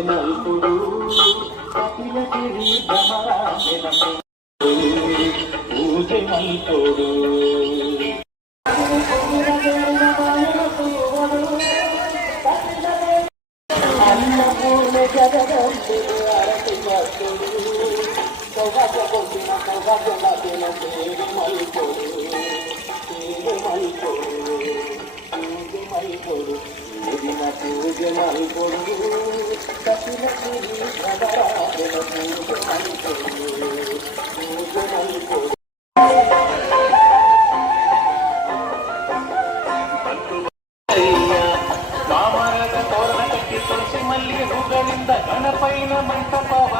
మల్పుడు కపిల గిరి భ్రమరాజన పూజ మల్పుడు అన్నపూర్ణ జగదంబుడు అరటి భక్తుడు సౌభాగ్య పొందిన సౌభాగ్యమైన పేరు మల్పుడు పూజ మల్పుడు కపిల గిరి భ్రమరాజన పూజ మల్పుడు ಕಾಮರದ ತೋರಣ ಕಟ್ಟಿ ತುಳಸಿ ಮಲ್ಲಿಗೆ ಹೂಗಳಿಂದ ಗಣಪೈನ ಮಂಟಪವ